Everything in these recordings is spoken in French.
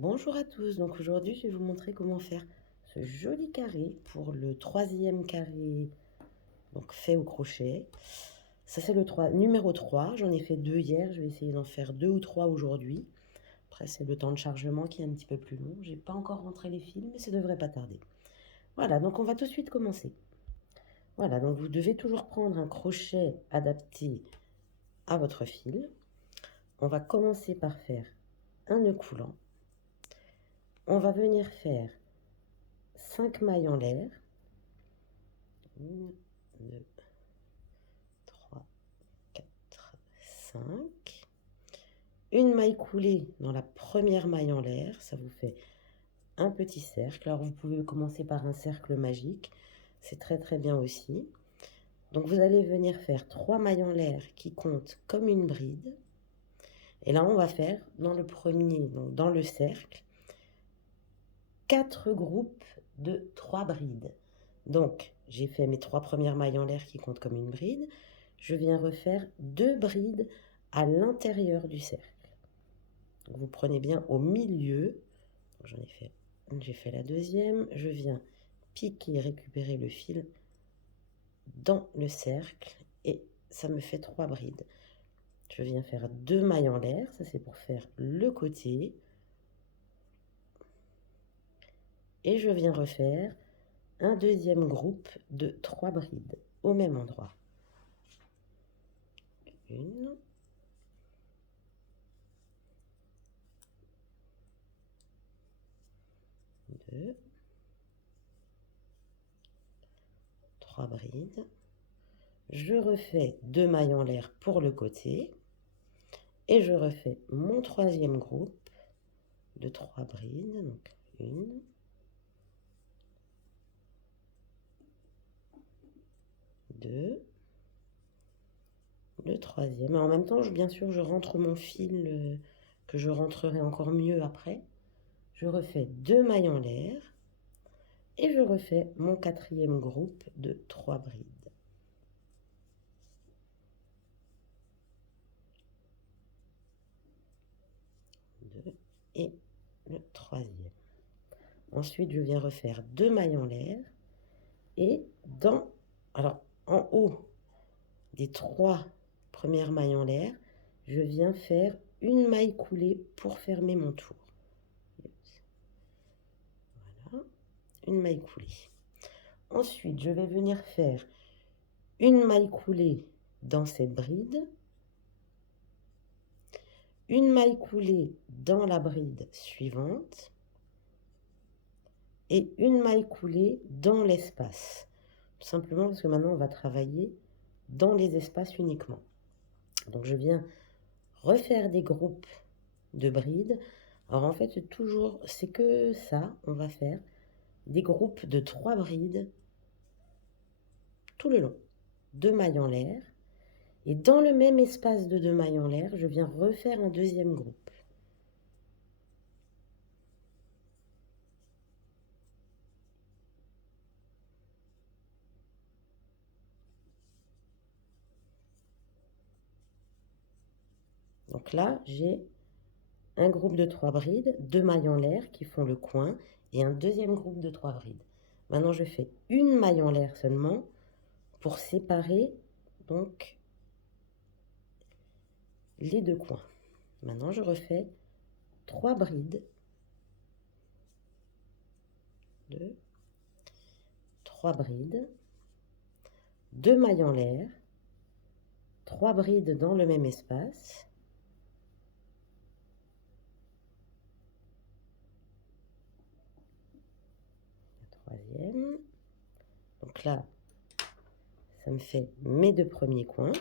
Bonjour à tous, donc aujourd'hui je vais vous montrer comment faire ce joli carré pour le troisième carré donc fait au crochet. Ça c'est le numéro 3, j'en ai fait 2 hier, je vais essayer d'en faire 2 ou 3 aujourd'hui. Après c'est le temps de chargement qui est un petit peu plus long, j'ai pas encore rentré les fils mais ça devrait pas tarder. Voilà, donc on va tout de suite commencer. Voilà, donc vous devez toujours prendre un crochet adapté à votre fil. On va commencer par faire un nœud coulant. On va venir faire 5 mailles en l'air. 1, 2, 3, 4, 5. Une maille coulée dans la première maille en l'air, ça vous fait un petit cercle. Alors vous pouvez commencer par un cercle magique, c'est très très bien aussi. Donc vous allez venir faire 3 mailles en l'air qui comptent comme une bride. Et là on va faire dans le premier, donc dans le cercle, 4 groupes de 3 brides. Donc j'ai fait mes 3 premières mailles en l'air qui comptent comme une bride. Je viens refaire 2 brides à l'intérieur du cercle. Donc vous prenez bien au milieu. J'en ai fait une, j'ai fait la deuxième. Je viens piquer, récupérer le fil dans le cercle et ça me fait 3 brides. Je viens faire 2 mailles en l'air, ça c'est pour faire le côté. Et je viens refaire un deuxième groupe de 3 brides au même endroit. Une, 2, 3 brides. Je refais 2 mailles en l'air pour le côté. Et je refais mon troisième groupe de 3 brides. Donc une, 2, le troisième. Et en même temps, bien sûr, je rentre mon fil que je rentrerai encore mieux après. Je refais 2 mailles en l'air. Et je refais mon quatrième groupe de 3 brides. 2 et le troisième. Ensuite, je viens refaire 2 mailles en l'air. Et alors en haut des 3 premières mailles en l'air, je viens faire une maille coulée pour fermer mon tour. Voilà, une maille coulée. Ensuite, je vais venir faire une maille coulée dans cette bride, une maille coulée dans la bride suivante et une maille coulée dans l'espace. Tout simplement parce que maintenant, on va travailler dans les espaces uniquement. Donc, je viens refaire des groupes de brides. Alors, en fait, c'est que ça, on va faire des groupes de 3 brides tout le long. 2 mailles en l'air. Et dans le même espace de 2 mailles en l'air, je viens refaire un deuxième groupe. Donc là, j'ai un groupe de 3 brides, 2 mailles en l'air qui font le coin et un deuxième groupe de 3 brides. Maintenant, je fais une maille en l'air seulement pour séparer donc les deux coins. Maintenant, je refais 3 brides. 2, 3 brides, 2 mailles en l'air, 3 brides dans le même espace. La troisième. Donc là, ça me fait mes 2 premiers coins.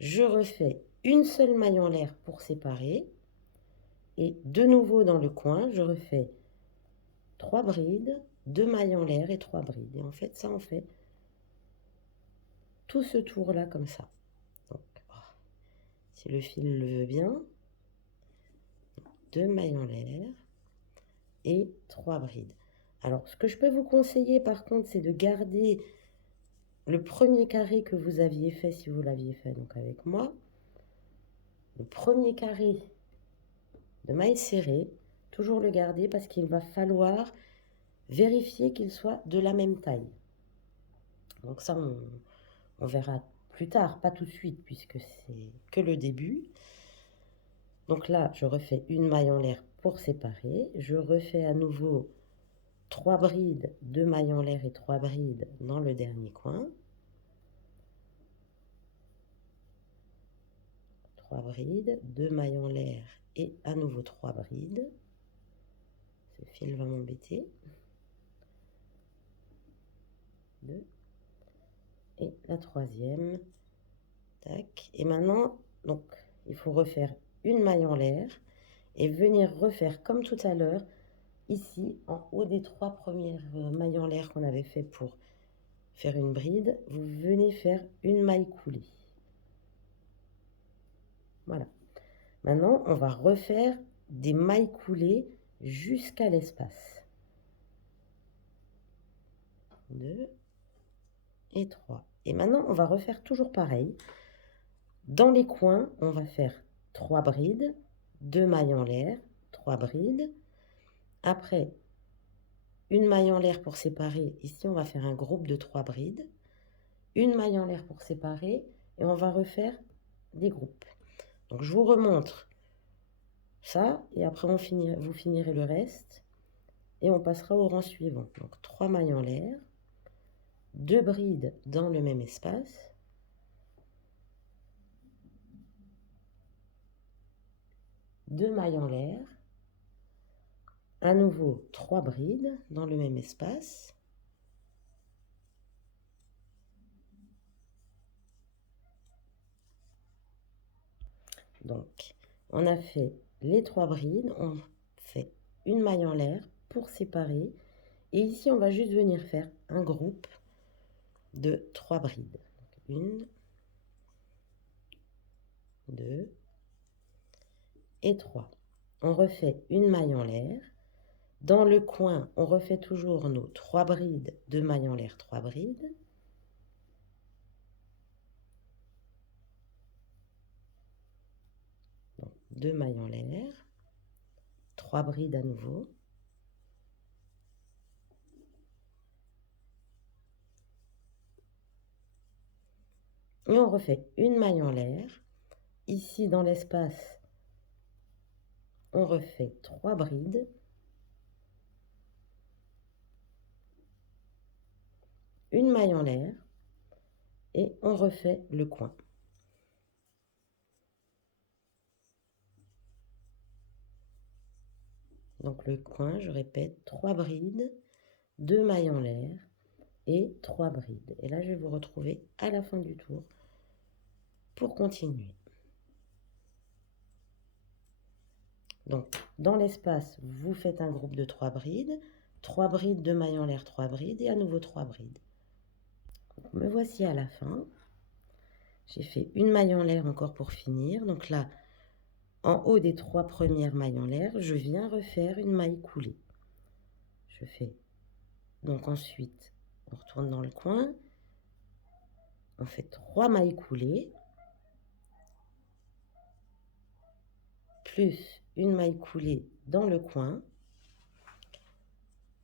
Je refais une seule maille en l'air pour séparer. Et de nouveau dans le coin, je refais 3 brides, 2 mailles en l'air et 3 brides. Et en fait, ça, on fait tout ce tour-là comme ça. Donc, si le fil le veut bien, 2 mailles en l'air et 3 brides. Alors, ce que je peux vous conseiller, par contre, c'est de garder le premier carré que vous aviez fait, si vous l'aviez fait donc avec moi. Le premier carré de mailles serrées. Toujours le garder parce qu'il va falloir vérifier qu'il soit de la même taille. Donc ça, on verra plus tard, pas tout de suite, puisque c'est que le début. Donc là, je refais une maille en l'air pour séparer. Je refais à nouveau 3 brides, 2 mailles en l'air et 3 brides dans le dernier coin. 3 brides, 2 mailles en l'air et à nouveau 3 brides. Ce fil va m'embêter. 2. Et la troisième. Tac. Et maintenant, donc, il faut refaire une maille en l'air et venir refaire comme tout à l'heure, ici, en haut des 3 premières mailles en l'air qu'on avait fait pour faire une bride, vous venez faire une maille coulée. Voilà. Maintenant, on va refaire des mailles coulées jusqu'à l'espace. 2 et 3. Et maintenant, on va refaire toujours pareil. Dans les coins, on va faire 3 brides, 2 mailles en l'air, 3 brides. Après, une maille en l'air pour séparer. Ici, on va faire un groupe de 3 brides. Une maille en l'air pour séparer. Et on va refaire des groupes. Donc, je vous remontre ça. Et après, vous finirez le reste. Et on passera au rang suivant. Donc, 3 mailles en l'air. 2 brides dans le même espace. 2 mailles en l'air. À nouveau 3 brides dans le même espace. Donc, on a fait les 3 brides, on fait une maille en l'air pour séparer. Et ici, on va juste venir faire un groupe de 3 brides. 1, 2 et 3. On refait une maille en l'air. Dans le coin, on refait toujours nos 3 brides, 2 mailles en l'air, 3 brides. Donc, 2 mailles en l'air, 3 brides à nouveau. Et on refait une maille en l'air. Ici, dans l'espace, on refait 3 brides. Une maille en l'air. Et on refait le coin. Donc le coin, je répète, 3 brides, 2 mailles en l'air et 3 brides. Et là, je vais vous retrouver à la fin du tour pour continuer. Donc, dans l'espace, vous faites un groupe de 3 brides, 3 brides, 2 mailles en l'air, 3 brides et à nouveau 3 brides. Donc, me voici à la fin. J'ai fait une maille en l'air encore pour finir. Donc là, en haut des 3 premières mailles en l'air, je viens refaire une maille coulée. Je fais donc ensuite, on retourne dans le coin. On fait 3 mailles coulées, plus une maille coulée dans le coin.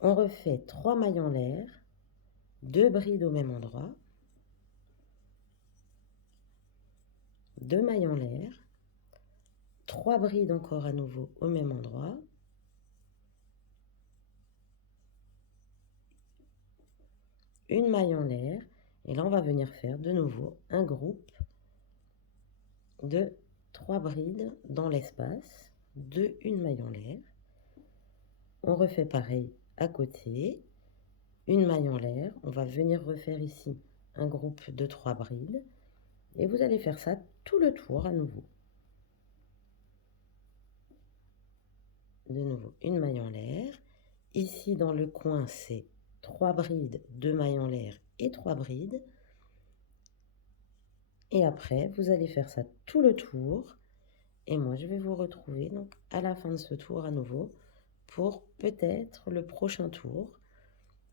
On refait 3 mailles en l'air, 2 brides au même endroit, 2 mailles en l'air, 3 brides encore à nouveau au même endroit, une maille en l'air, et là on va venir faire de nouveau un groupe de 3 brides dans l'espace, de une maille en l'air. On refait pareil à côté, une maille en l'air, on va venir refaire ici un groupe de 3 brides, et vous allez faire ça tout le tour à nouveau. De nouveau, une maille en l'air. Ici, dans le coin, c'est 3 brides, 2 mailles en l'air et 3 brides. Et après, vous allez faire ça tout le tour. Et moi, je vais vous retrouver donc à la fin de ce tour à nouveau pour peut-être le prochain tour.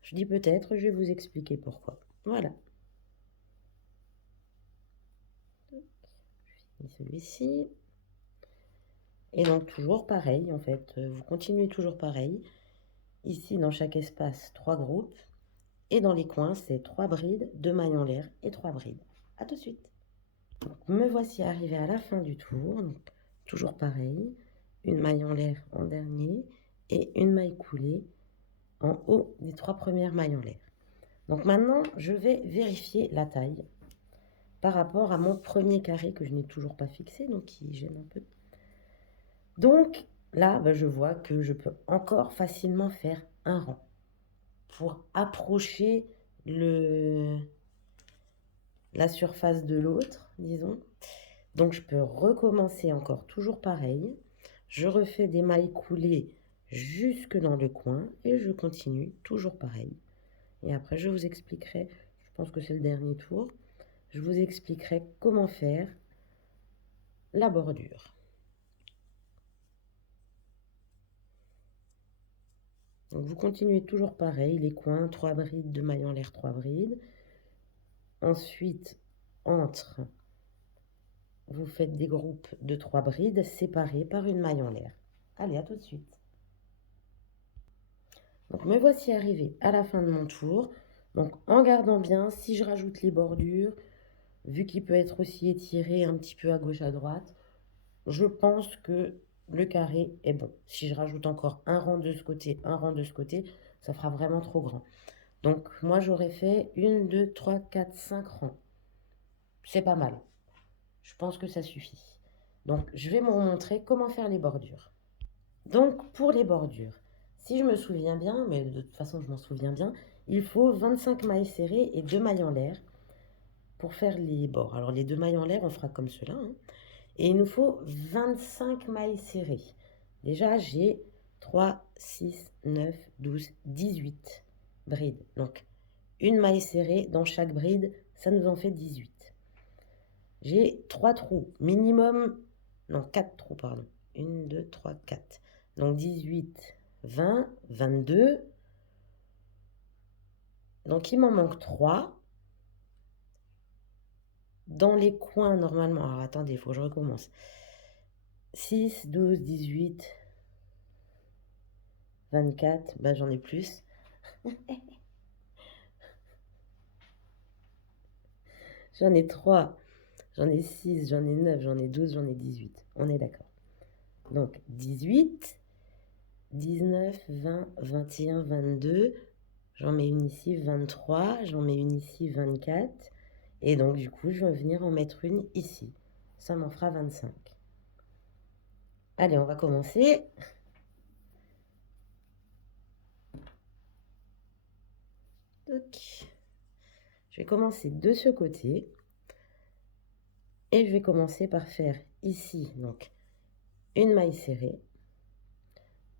Je dis peut-être, je vais vous expliquer pourquoi. Voilà. Je finis celui-ci. Et donc toujours pareil en fait, vous continuez toujours pareil. Ici dans chaque espace, 3 groupes. Et dans les coins, c'est 3 brides, 2 mailles en l'air et 3 brides. A tout de suite. Donc, me voici arrivé à la fin du tour. Donc, toujours pareil, une maille en l'air en dernier et une maille coulée en haut des 3 premières mailles en l'air. Donc maintenant, je vais vérifier la taille par rapport à mon premier carré que je n'ai toujours pas fixé, donc qui gêne un peu. Donc là, je vois que je peux encore facilement faire un rang pour approcher la surface de l'autre, disons. Donc je peux recommencer encore toujours pareil. Je refais des mailles coulées jusque dans le coin et je continue toujours pareil. Et après je vous expliquerai, je pense que c'est le dernier tour, je vous expliquerai comment faire la bordure. Donc vous continuez toujours pareil, les coins, 3 brides, 2 mailles en l'air, 3 brides. Ensuite, entre, vous faites des groupes de 3 brides séparés par une maille en l'air. Allez, à tout de suite. Donc me voici arrivé à la fin de mon tour. Donc en gardant bien, si je rajoute les bordures, vu qu'il peut être aussi étiré un petit peu à gauche à droite, je pense que le carré est bon. Si je rajoute encore un rang de ce côté, un rang de ce côté, ça fera vraiment trop grand. Donc moi j'aurais fait 1, 2, 3, 4, 5 rangs. C'est pas mal. Je pense que ça suffit. Donc je vais vous montrer comment faire les bordures. Donc pour les bordures, si je me souviens bien, mais de toute façon je m'en souviens bien, il faut 25 mailles serrées et 2 mailles en l'air pour faire les bords. Alors les 2 mailles en l'air, on fera comme cela. Hein. Et il nous faut 25 mailles serrées. Déjà, j'ai 3, 6, 9, 12, 18 brides. Donc, une maille serrée dans chaque bride, ça nous en fait 18. J'ai 3 trous, minimum, non, 4 trous, pardon. 1, 2, 3, 4. Donc, 18, 20, 22. Donc, il m'en manque 3. Dans les coins, normalement, alors attendez, il faut que je recommence. 6, 12, 18, 24, j'en ai plus. J'en ai 3, j'en ai 6, j'en ai 9, j'en ai 12, j'en ai 18. On est d'accord. Donc 18, 19, 20, 21, 22. J'en mets une ici, 23. J'en mets une ici, 24. Et donc du coup, je vais venir en mettre une ici. Ça m'en fera 25. Allez, on va commencer. Donc, je vais commencer de ce côté. Et je vais commencer par faire ici, donc, une maille serrée,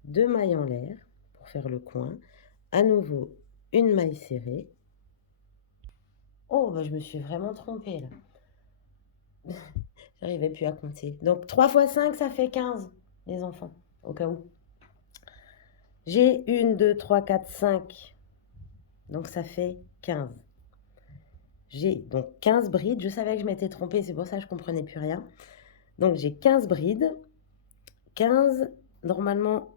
2 mailles en l'air pour faire le coin, à nouveau une maille serrée. Oh, je me suis vraiment trompée là. J'arrivais plus à compter. Donc 3 fois 5, ça fait 15, les enfants, au cas où. J'ai 1, 2, 3, 4, 5. Donc ça fait 15. J'ai donc 15 brides. Je savais que je m'étais trompée, c'est pour ça que je ne comprenais plus rien. Donc j'ai 15 brides. 15, normalement.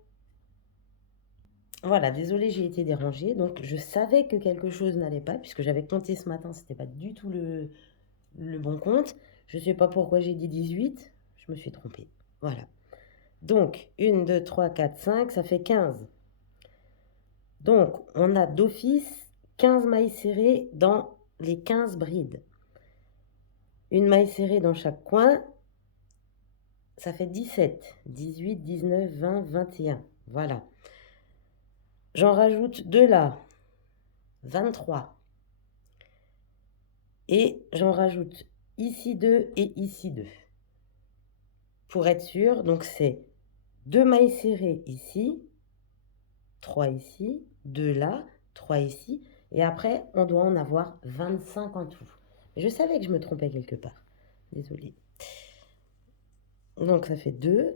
Voilà, désolée, j'ai été dérangée. Donc, je savais que quelque chose n'allait pas, puisque j'avais compté ce matin, c'était pas du tout le bon compte. Je ne sais pas pourquoi j'ai dit 18, je me suis trompée. Voilà. Donc, 1, 2, 3, 4, 5, ça fait 15. Donc, on a d'office 15 mailles serrées dans les 15 brides. Une maille serrée dans chaque coin, ça fait 17. 18, 19, 20, 21. Voilà. J'en rajoute 2 là. 23. Et j'en rajoute ici 2 et ici 2. Pour être sûr, donc c'est 2 mailles serrées ici, 3 ici, 2 là, 3 ici. Et après, on doit en avoir 25 en tout. Je savais que je me trompais quelque part. Désolée. Donc ça fait 2,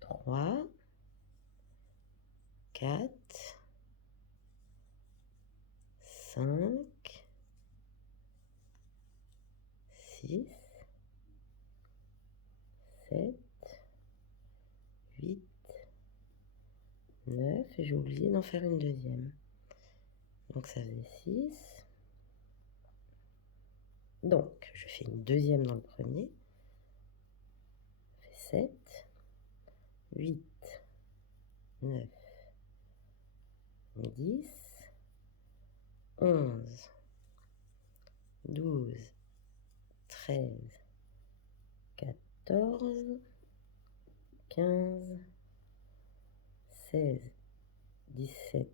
3, 4, 5, 6, 7, 8, 9, et j'ai oublié d'en faire une deuxième. Donc ça faisait 6. Donc je fais une deuxième dans le premier. Ça fait 7, 8, 9, 10, 11, 12, 13, 14, 15, 16, 17,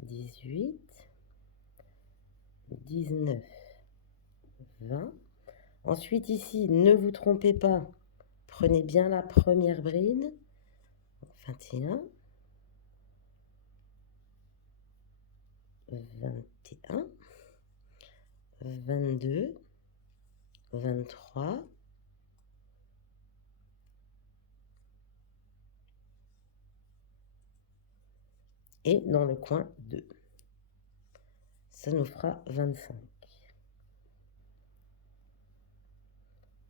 18, 19, 20. Ensuite ici, ne vous trompez pas, prenez bien la première bride. 21, 21, 22, 23, et dans le coin 2. Ça nous fera 25.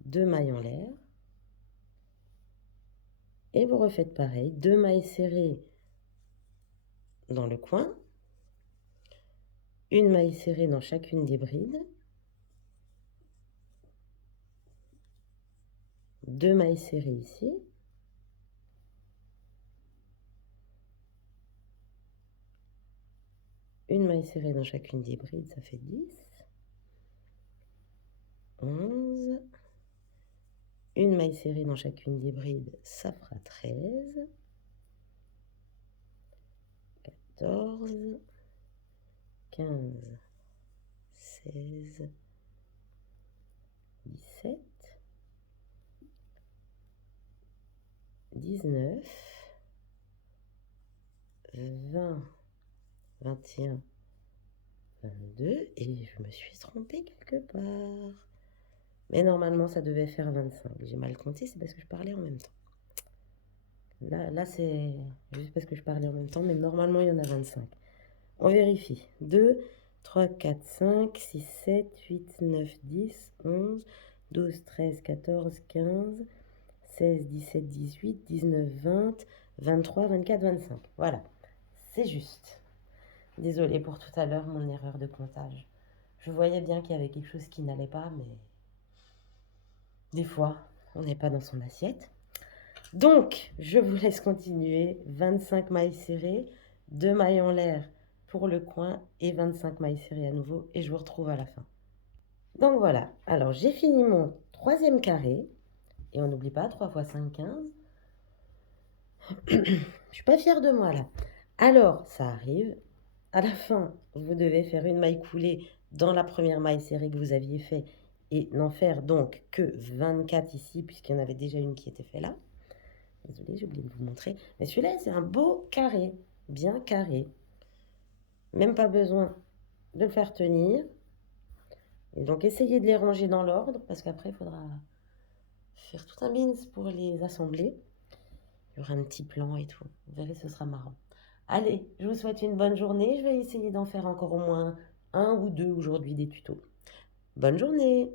2 mailles en l'air. Et vous refaites pareil, 2 mailles serrées dans le coin, une maille serrée dans chacune des brides, 2 mailles serrées ici, une maille serrée dans chacune des brides, ça fait 10, 11, une maille serrée dans chacune des brides, ça fera 13, 14, 15, 16, 17, 19, 20, 21, 22, et je me suis trompée quelque part. Mais normalement, ça devait faire 25. J'ai mal compté, c'est parce que je parlais en même temps. Là c'est juste parce que je parlais en même temps, mais normalement, il y en a 25. On vérifie. 2, 3, 4, 5, 6, 7, 8, 9, 10, 11, 12, 13, 14, 15, 16, 17, 18, 19, 20, 23, 24, 25. Voilà, c'est juste. Désolée pour tout à l'heure, mon erreur de comptage. Je voyais bien qu'il y avait quelque chose qui n'allait pas, mais des fois, on n'est pas dans son assiette. Donc, je vous laisse continuer. 25 mailles serrées, 2 mailles en l'air pour le coin et 25 mailles serrées à nouveau. Et je vous retrouve à la fin. Donc voilà, alors j'ai fini mon troisième carré. Et on n'oublie pas, 3 x 5, 15. Je suis pas fière de moi là. Alors, ça arrive. À la fin, vous devez faire une maille coulée dans la première maille serrée que vous aviez fait et n'en faire donc que 24 ici, puisqu'il y en avait déjà une qui était faite là. Désolée, j'ai oublié de vous montrer. Mais celui-là, c'est un beau carré, bien carré. Même pas besoin de le faire tenir. Et donc, essayez de les ranger dans l'ordre, parce qu'après, il faudra faire tout un bins pour les assembler. Il y aura un petit plan et tout. Vous verrez, ce sera marrant. Allez, je vous souhaite une bonne journée. Je vais essayer d'en faire encore au moins un ou deux aujourd'hui des tutos. Bonne journée!